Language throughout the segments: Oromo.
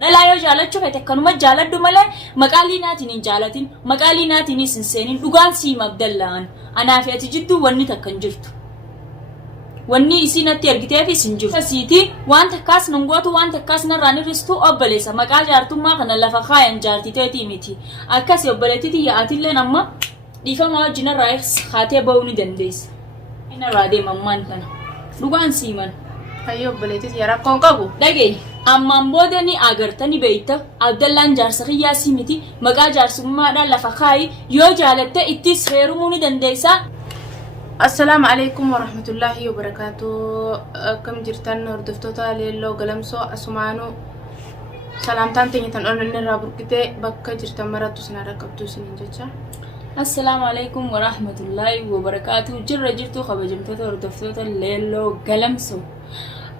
لا يو جالت شوفي تكنوا جالت دملة مقالينا تنين جالتين مقالينا تنين سنسينين دوغان سيما بدلان أنا في أتجدو وني تكنجرت وني إسينا تيرجتها في سنجر سيتي وانت كاس نمغوتو وانت كاس نراني رستو أبليسا مقال جارتو ما خنا لفخاين جارتي تيتي ميتي أكاس يبلتي تي يأتي لنا ما ديفا ما جنا رايس خاتي باوني دنديس إنا رادي ممان تنا دوغان سيمان هيو بلتي يا ركون قبو دقي أمام بودني أجرتني بيته عبد الله جارس خياسي متي مقا جارس ما دا لفخاي يو جالته إتيس خيرموني دنديسا. السلام عليكم ورحمة الله وبركاته. كم جرتن وردفتوتا ليلو قلمسو أسمانو سلامتان تنيتن أولن رابركتي بكا جرتن مراتو سنارا قبتو سنين جتشا. السلام عليكم ورحمة الله وبركاته. جرتو خبجمتوتا وردفتوتا ليلو قلمسو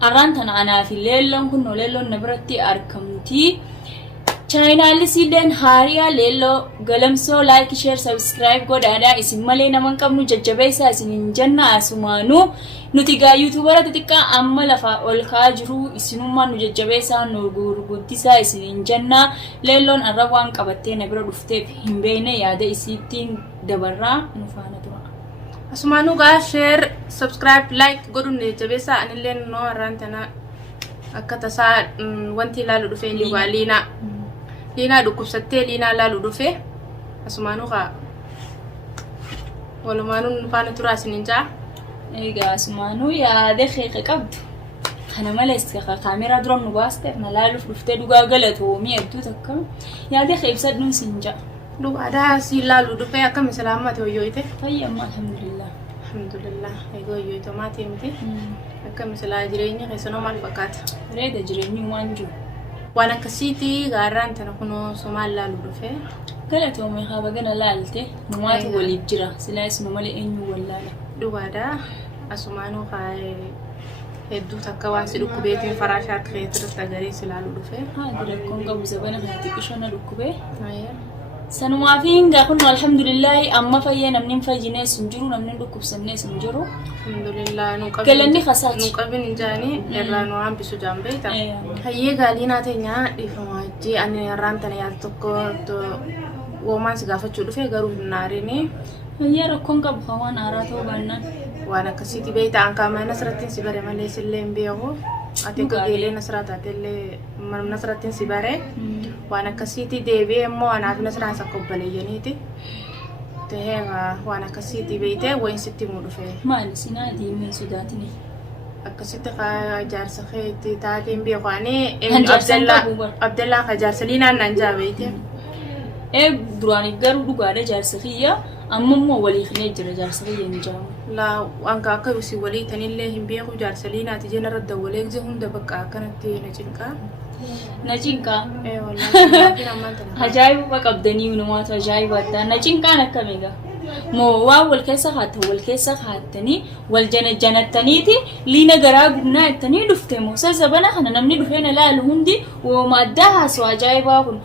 أرانتنا أنا في ليلون كنو ليلون نبرتي أركمتي channel سيدن هاريا ليلو قلمسو لايك شير سبسكرايب قد أدا اسم مالينا من قبل ججبيسا اسمين جنة اسمانو نتيجا يوتيوبرات تتكا أما لفا والخاجرو اسمما نججبيسا نورغور قدسا اسمين جنة ليلون الروان قبتين نبرا دفتيب همبيني يادا اسيتين دبرا نفانا دوا أسمانو غا شير سبسكرايب لايك قدو نججبيسا أن اللين نو رانتنا أكتسا وانتي لالو دفين لوالينا لينا دكوبستي لينا لالو دفي أسمانو غا ولمانو نفانا تراس ننجا إيجا أسمانو يا دخيقة قبض أنا مالست كاميرا درون نباستر نلالو فلفتي دوغا غلط ومي أدو تكا يا دخيب سدنو سنجا لو ada si lalu do pay akam selamat yo yoite طيب alhamdulillah ego yoite mati mti akam sala jirenya kesono mal fakat reda jirenya wanju wana kasiti garan tan kuno somal lalu do fe galato me haba gana lalte numati walib jira sila isno mali enyu wallala do ada asumano khay heddu takka wasi do kubeti farasha khaytra tagari silalu do fe ha dira konga buzabana hati kishona do kube aya سنوافين قاكنا الحمد لله أما فينا منين فيجينا سنجرو نمنين بكوب سنة سنجرو الحمد لله كلني خسات نقبل نجاني إرلانو عم بسو جنبي تا هي قالينا تينا دفماجي أني ران تنا يالتوكو تو وما سقافة شلو في قرو الناريني هي ركون كبخوان عراتو بنا وانا كسيتي بيتا عنك ما نسرتين سبارة مالي سلم بيهو أتيكو جيلي نسرات أتلي من نسرتين سبارة وانا كسيتي ديبي مو انا في نسران سقبل ينيتي تهيغا وانا كسيتي بيته وين ستي مودفه ما نسينا دي من سوداتني اكسيتي جار سخيتي تاتين بي خواني عبد الله جار سلينا نانجا بيته دراني غرو دوغاده جار سخيه أمم ولي خليه جار سخيه نجام لا وانكا كوسي ولي تنيله هم بيخو جار سلينا تجينا رد وليك زهم دبقا كانت نجنكا نجينكا ايه والله هجايب بقبدني ونمات هجايب ودا نجينكا نكميغا مو واول كيسا خاتني والجنتنيتي لينا غراغنا تني دفتمو سزبنا خنا نمني دفينا لا لهندي وما دها سو هجايبا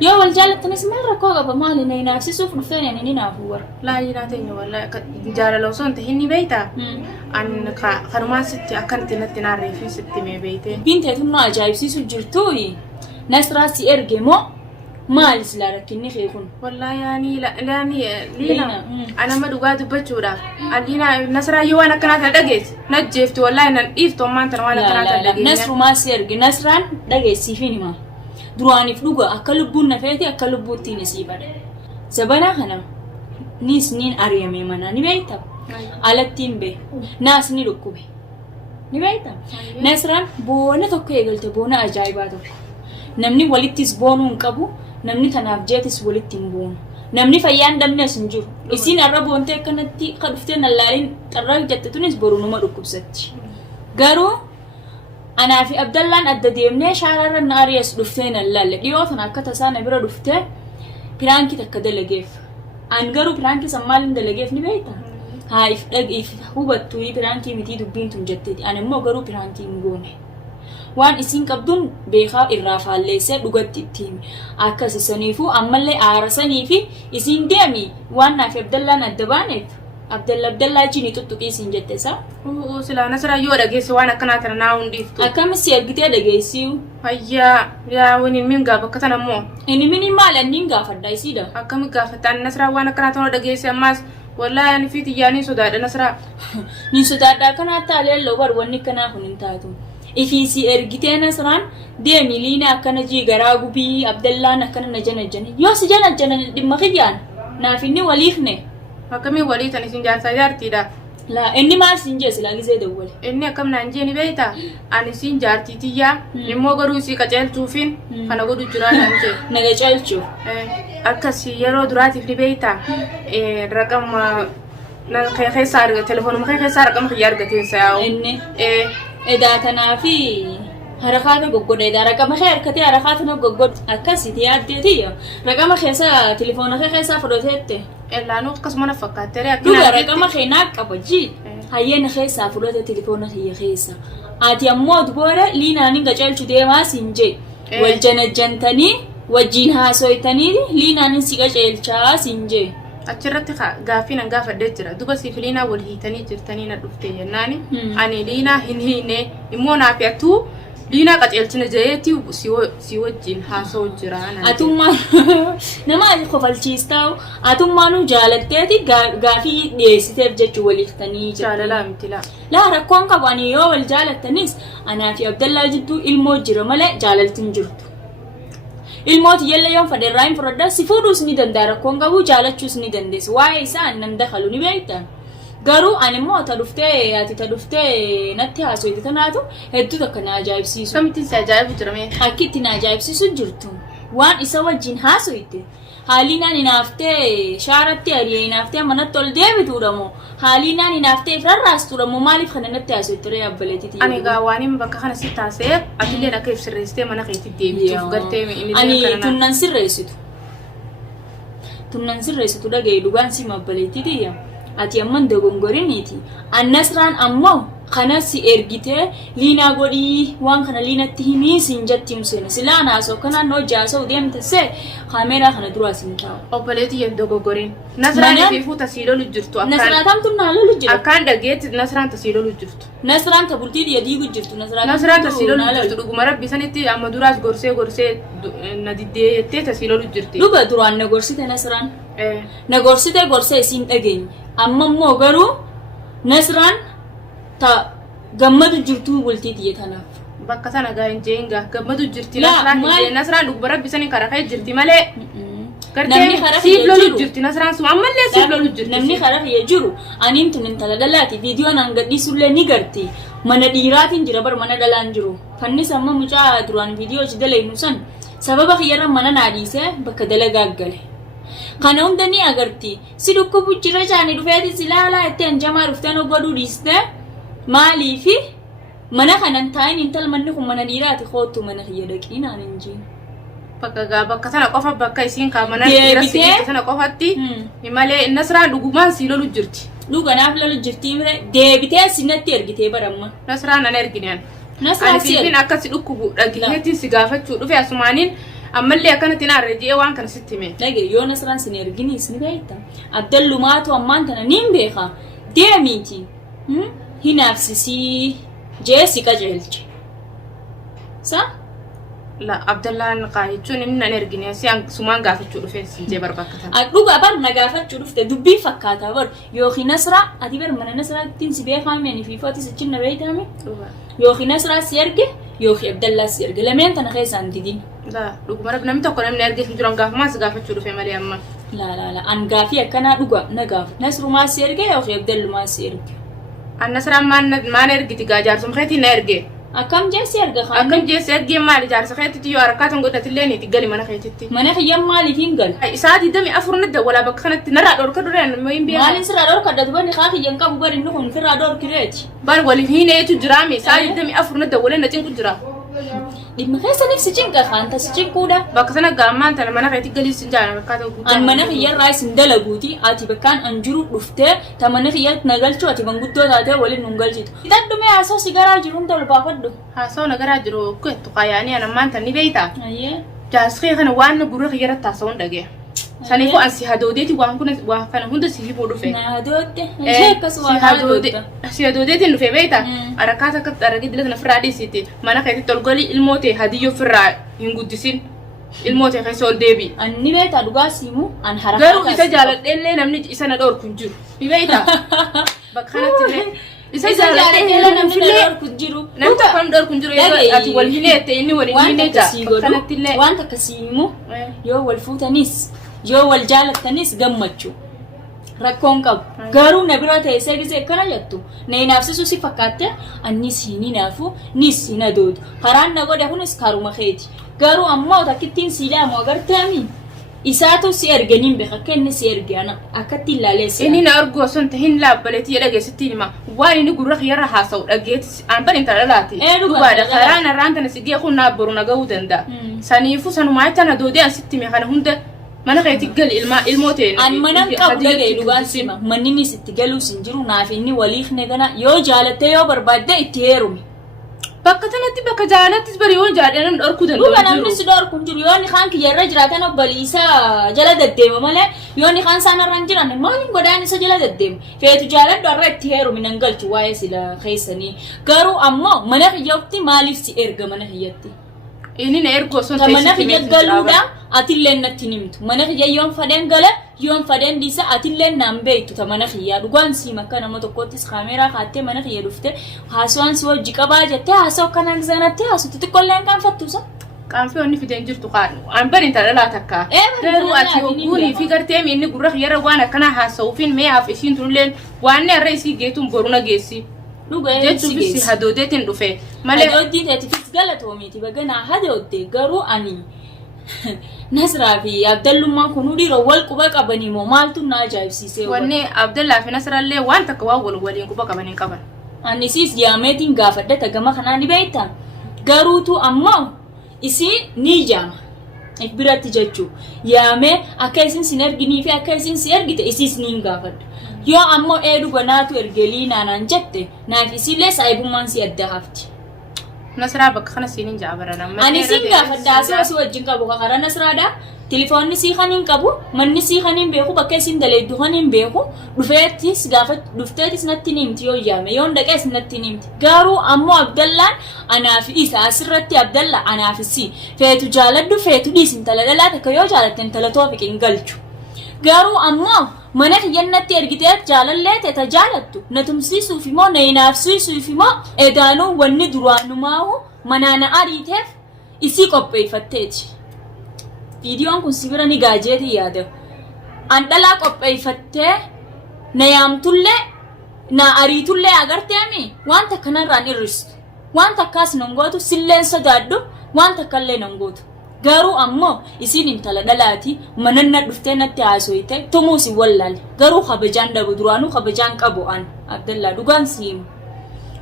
يا والجالة تنس مرة كوغا بمالي نينافسي سوف نفين يعني نافور لا يناتيني والله جارة لو صنت هني بيتا أن خرمان ستي أكنت نتناري في ستي مي بيتي بنتي تمنا عجايب سيسو جرتوي ناس راسي إرجمو مالس لا ركني خيخون والله يعني لا يعني لينا أنا ما دوغات بتشورا لينا نسرا يوانا كانت دقيت نجفت والله أنا إفتو ما أنت وانا كانت دقيت نسر ما سيرج نسران دقيت سيفيني ما درواني فلوغا أكلبون نفيتي أكلبون تيني سيبار زبانا هنا نين أريمي منا نبيتا على التين بي ناس نيركوبي نبيتا نسران بونا توكو يقلت بونا أجايباتو نمني وليتيس بونو نكبو نمني تنافجيتيس وليتين بونو نمني فيان دمنا سنجور إسين الرب وانتي كانتي قدفتين اللالين الرق جتتونيس بورو نما ركوبستي قارو أنا في عبد الله أدديمني شعر النار يسدفتين اللالك يوثنا كتسانا برا دفته برانكي تكدلجيف أنجرو برانكي سمالين دلجيف نبيتا هاي إف هو بتوي برانكي متي دبين تمجدد أنا مو جرو برانكي مغوني وان إسين كبدون بيخا الرافع ليسه لغت التيم أكاس سنيفو أما اللي عارسني في إسين ديمي وان في عبد الله ندبانت Abdallaa jini tuttuqii siin jette sa? Sila nasraa yoo dhageesse waan akkanaa kana naa hundiiftu. Akkamitti si ergitee dhageessiu? Hayyaa yaa waniin min gaafa akka tana immoo. Inni mini maal anniin gaafadha isiidha? Akkami gaafattaan nasraa waan akkanaa tana dhageesse ammaas wallahi ani fi xiyyaanii sodaadha nasraa. Ni sodaadha akkanaa taalee lobar wanni akkanaa kun hin taatu. Ifiisi ergitee nasraan deemi liina akkana jigaraa gubii Abdallaan akkana na janajjani. Yoo si janajjani dhimma kiyyaan naaf inni waliifne. Akkami walii tan isin jaarsaa jaartiidha. La inni maal siin jee silaa gisee dawwale. Inni akkam naan jee ni beektaa ani siin jaartiitiyyaa immoo garuu isii qaceelchuufin kana godhu jiraa naan jee. Na qaceelchuuf. Akkasii yeroo duraatiif ni beektaa raqama keessaa arga telefoonuma keessaa raqama kiyya argateessa yaa'u. Inni edaa tanaafi harakaata goggoda edaa raqama kee harkatee harakaata na goggoda akkasiti yaaddeetiyya raqama keessa telefoona kee keessaa fudhateette. Ellaanuu akkasuma na fakkaattere Duga raqama kee naa qaba jii hayyeena keessaa fudhate telefoona kiyya keessa. Ati ammoo dubooda liinaan hin qaceelchu deemaa siin jee wal janajjantanii wajjiin haasoytanii liinaan si qaceelchaa siin jee. Achirratti gaaffii nan gaafadhee jira. Duba siif liinaa wal hiitanii jirtanii na dhufte jennaani. Ani liinaa hin hiine immoo naaf attuu liinaa qaceelchina jeetii si wajjin haasa'u jira. Atummaan nama kofalchiistaa'u atummaanuu jaalatteeti gaaffii dhiyeessiteef jechuu wal hiiktanii jirtu. Jaalalaa miti laa. Laa rakkoon qabanii yoo wal jaalattanis anaa fi Abdallaa jidduu ilmoo jira malee jaalaltiin jirtu. Ilmooti yalla yoon fadherraa hin fudhadhaa si fuudhuus ni danda'a rakkoon qabu jaalachuus ni dandeessi waa'ee isaa nan dakalu ni beekta garuu ani immoo ta dhuftee natti haasoyte tanaatu hedduu takka na ajaa'ibsiisu. Kamittiin si ajaa'ibu jira mee? Akkitti na ajaa'ibsiisu jirtu waan isa wajjin haasoyte haalinaan hinaaftee shaaratti ari'ee hinaaftee manatti ol deebituudha moo haalinaan hinaaftee firarraastuudha moo maaliif kana natti haasoyte ture yabbaleetiiti. Ani gaawwaaniin bakka kana si taasee atilleen akka ibsirreessitee mana keetti deebituuf gartee inni ani tunnan sirreessitu dhaga'e dhugaan si mabbaleetiiti ati amman dogongoriniiti annasraan ammoo kana si ergitee liinaa godhii waan kana liinatti himii siin jetti himseena silaa naasoo kanaan hojjaasoo deemtessee kaameeraa kana duraa siin taa'u. Obboleetii yen dogogorin. Nasraan ifiifuu tasii lolu jirtu. Nasraataan tun naa lolu jirtu. Akkaan dhageetti nasraan tasii lolu jirtu. Nasraan ta bultii dhiya diigu jirtu. Nasraan tasii lolu jirtu dhuguma rabbi sanitti amma duraas gorsee na diddeettee tasii lolu jirti. Dhuga duraan na gorsite nasraan. Na gorsite gorsee isiin dhageenye. Amma immoo garuu nasraan ta gammadu jirtu bultii dhiya tanaaf. Bakka sana gaarin jeenga gammadu jirti nasraan dhuguma rabbi sanii karaa ka'e jirti malee. Namni karaa siif lolu jirti nasraan sun ammallee siif lolu jirti. Namni karaa ka'e jiru aniin tun intala dhalaati viidiyoon an gadhiisullee ni garti mana dhiiraatiin jira bar mana dhalaan jiru fannis amma mucaa duraan viidiyoo ci dalaynu san sababa kiyyarra mana naa dhiisee bakka dalagaa gale. Kana hunda ni agarti si dhukkubu jira jaanii dhufeeti si laalaa itti hanjamaa dhufteen oggoduu dhiiste maaliifi mana kanan taa'in intal manni kun mana dhiiraati kootu mana kiyya dhaqiinaan hin jiin. Bakka sana qofa bakka isiin kaamana dhiira sibiita sana qofatti malee nasraan dhugumaan si lolu jirti. Dhuganaaf lolu jirti deebitee sinatti ergitee baramma. Nasraan an ergineen. Nasraan siifin akkasi dhukkubu dhagineetiin si gaafachuu dhufe asumaaniin ammallee akkanatti naarra ji'ee waan kana sitti hime. Dhagee yoo nasraan sin erginiis ni beekta. Abdallumaatu ammaan tana niin beeka deemiiti hinaafsisii jeesi qajeelche. Sa? La Abdallaan qaayichuun inni nan ergine si sumaan gaafachuu dhufe si jee barbaakatan. Dhuga bar na gaafachuu dhufte dubbii fakkaataa bar yookiin nasraa ati bar mana nasraattiin si beekameen fi footi sichi na beekame. Yookiin nasraa si erge yookiin Abdallaa si erge lameen tana keessaan didin. La dhuguma namni tokko namni erge hin jiru gaafamaa si gaafachuu dhufe malee amma. La an gaafii akkanaa dhuga na gaafa nasrumaa si erge yookiin Abdallumaa si erge. An nasraan maan ergiti gaa jaarsuma keetii na erge. Akkam jeesi erga kan. Akkam jeesi ergee maali jaarsa keetitti yoo harkaatan godhatillee ni gali mana keetitti. Mana kiyyan maaliif hin gal? Isaati dami afur na dawwala bakka kanatti narraa dhorka dureen moo hin beeku. Maalin sirraa dhorka datu bani kaa kiyyan qabu bari inni kun firraa dhorkireeti. Bar waliif hin eetu jiraame isaati dami afur na dawwala na cinku jira. Dhimma keessaniif si cinqa kaanta si cinquudha. Bakka sana gaammaan tana mana keetti galii si jaana bakka guutaa. An mana kiyyarraa isin dalaguuti ati bakkaan an jiru dhuftee ta mana kiyyatti na galchuu ati manguddoo taatee waliin nun galchitu. Itaddume haasoo si garaa jiru hunda ulfaafadhu. Haasoo na garaa jiru kuttu qayaanii an ammaan tan ni beeyta. Jaaskee kana waan na gurra kiyyarratti haasoo hin dhagee. Saniifuu ansi hadoodeeti waan kana hunda si himuu dhufe. Na hadootte. Akkas waan hadootte. Si hadoodeetiin dhufe beekta. Arakaas akka aragii dila sana firraa dhiisiti. Mana keessatti tolgolii ilmoo ta'e hadiyyoo firraa hin guddisin. Ilmoo ta'e keessa ol deebi. Ani beekta dhugaa siimu an harakaa. Garuu isa jaaladheellee namni isa na dhoorku hin jiru. Ni beekta. Bakka kanatti illee. Isa jaaladheellee namni na dhoorku hin jiru. Namni tokko na dhoorku hin jiru yoo ati wal hineette inni wal hin hineeta. Kanatti illee. Waan takka siimu yoo wal fuutanis yoo wal jaalattanis gammachuu. Rakkoon qabu. Garuu na bira ta'e seegisee akkana jettu. Na hinaafsisu si fakkaatte annis hin hinaafu nis hin adoodu. Karaan na godhe kunis karuma keeti. Garuu ammoo takkittiin siidaamu agartami. Isaatu si erganiin beeka kenni si ergana akkatti ilaaleessa. Inni na argu osoo hin laabbaleetii dhageessittiin hima. Waan inni gurra kiyyarra haasa'u dhageetti aan bari intala laati. Dhugaadha karaan irraan tana si gee kun naabboru na gahuu danda'a. Saniifuu sanumaa jecha na doodee asitti mee kana hunda mana keetti gali ilmoo ta'e. An mana qabu dhagee dhugaan sima manni sitti galuus hin jiru naaf inni waliif negana yoo jaalatte yoo barbaadde itti heerumi. Bakka tanatti bakka jaalattis bari yoo jaaladhan dhorku danda'u. Dhuga namni si dhorku hin jiru yoo ni kaan kiyyarra jiraatan obbaliisa jala deddeema malee yoo ni kaan saanarra hin jiran maaliin godaan isa jala deddeema. Feetu jaaladhu irra itti heerumi nan galchu waa'ee sila keessanii. Garuu ammoo mana kiyyatti maaliif si erga mana kiyyatti? Inni na ergu osoo ta'e mana kiyya galuudha atillee natti nimtu. Mana kiyya yoon fadeen gala yoon fadeen dhiisa atillee naan beektu ta mana kiyyaa dhugaan siima akka nama tokkottis kaameeraa kaattee mana kiyya dhufte haasawaan si wajji qabaa jettee haasawu kana zanatti haasutti xiqqolleen qaanfattuusa. Qaanfee onni fideen jirtu qaadhu. An bari intala laata akka. Garuu ati hogguunii fi gartee inni gurra kiyyarra waan akkana haasawuufin mee haaf ishiin tunilleen waan irra isii geetuun boruna geessi. Dhugaa jechuun si hadoodeetiin dhufe malee hadoodii ta'eefis galatoomiiti baganaa hadoodde garuu ani Nasraa fi Abdallummaan kun dhiiroo wal quba qabanii moo maaltu na ajaa'ibsiisee wanni Abdallaa fi Nasrallee waan takka waan waliin quba qabanii qaban. Ani siis yaameetiin gaafadhata gama kanaa ni beektaa garuutu ammoo isii ni jaama biratti jechuu yaamee akka isin sin erginii fi akka isin si ergite isiis ni gaafadha. Yoo ammoo eedu banaatu ergelii naanaan jette naaf isillee saayibummaan si adda hafti. Nasraa bakka kana siin hin jaabarana. Ani siin gaafadhaa asii wajjin qabu kakara Nasraadhaa telefoonni sii kan hin qabu manni sii kan hin beeku bakka isin daleeddu kan hin beeku dhufeettis gaafa dhufteettis natti nimti yoo yaame yoon dhaqees natti nimti. Garuu ammoo Abdallaan anaaf isa asirratti Abdalla anaaf isi feetu jaaladhu feetu dhiisin tala dhalaa takka yoo jaalatten tala toofiq hin galchu. Garuu ammoo mana kiyyannatti ergitee jaalallee ta'e jaalattu na tumsiisuuf immoo na hinaafsiisuuf immoo edaanuu wanni duraanumaa'u manaana ariiteef isii qopheeffatteeti. Viidiyoon kun sibira ni gaajeetii yaada. An dhalaa qopheeffattee na yaamtullee na ariitullee agarteemi wanta kanarraan irristu. Wanta akkas nan gootu silleen sodaadhu wanta akkallee nan gootu. Garuu ammoo isin intala dhalaati mananna dhuftee natti haasoyte tumuu si wallaale garuu kabajaan dhabu duraanuu kabajaan qabu an Abdallaa dhugaan siima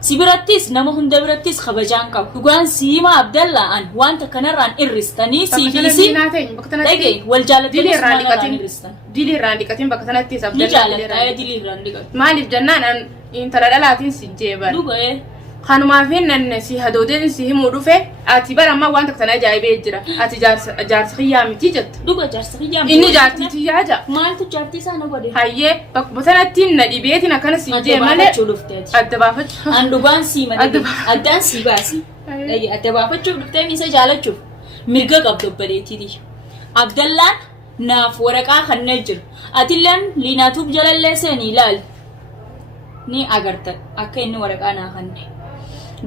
si birattis nama hunda birattis kabajaan qabu dhugaan siima Abdallaa an wanta kanarraan irristanii siifisi dhagee wal jaalatanii dilii irraan dhiqatiin bakka sanattis Abdallaa dilii irraan dhiqatu maaliif jennaan intala dhalaatiin si jeeban dhugee Kanumaaf hin si hadoodeen si himuu dhufe ati bara amma waan takka ajaa'ibee jira ati jaarsa xiyyaa miti jettu. Dhuga jaarsa xiyyaa miti. Inni jaartii xiyyaa jaa. Maaltu jaartii sana godhe? Hayyee bakka sanattiin na dhibeetiin akkana si jee malee adda baafachuu. An dhugaan si malee addaan si baasi. Adda baafachuuf dhuftee isa jaalachuuf mirga qabdu obboleettii. Abdallaan naaf waraqaa kanneen jiru. Atilleen liinaatuuf jalallee seenii ilaali. Ni agarta akka inni waraqaa naa kanneen.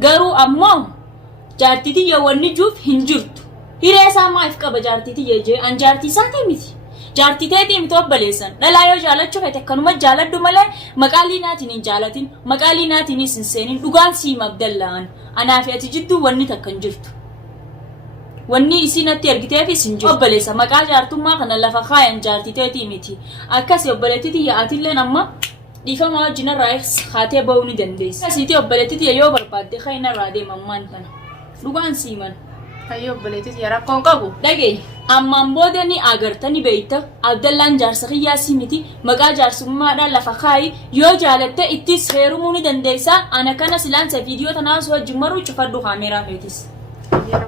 Garuu ammoo jaartitii yoo wanni juuf hin jirtu. Hiree isaa maaf qaba jaartitii jee an jaartii isaati miti. Jaartiteetii miti obbaleessan. Dhalaa yoo jaalachuu feete akkanuma jaaladhu malee maqaa liinaatiin hin jaalatin. Maqaa liinaatiinis hin seenin dhugaan siima Abdallaan. Anaafi ati jidduu wanni takka hin jirtu. Wanni isinatti ergiteefis hin jiru. Obbaleessa maqaa jaartummaa kana lafa kaayan jaartiteetii miti. Akkasii obboleettii yaa'atilleen amma dhiifama wajjin irraa haatee ba'uu ni dandeessa. Asiitii obboleettii yoo barbaadde kayina irraa deemammaan kana. Dhugaan siiman. Hayyoo obboleettii rakkoon qabu. Dhagee ammaan booda ni agarta ni beeyta. Abdallaan jaarsa kiyyaasii miti maqaa jaarsummaadhaan lafa kaayi yoo jaalatte ittis heerumuu ni dandeessa. Ana kana silaansa viidiyoo tanaas wajjin maruu cufadhu kaameeraa feetis.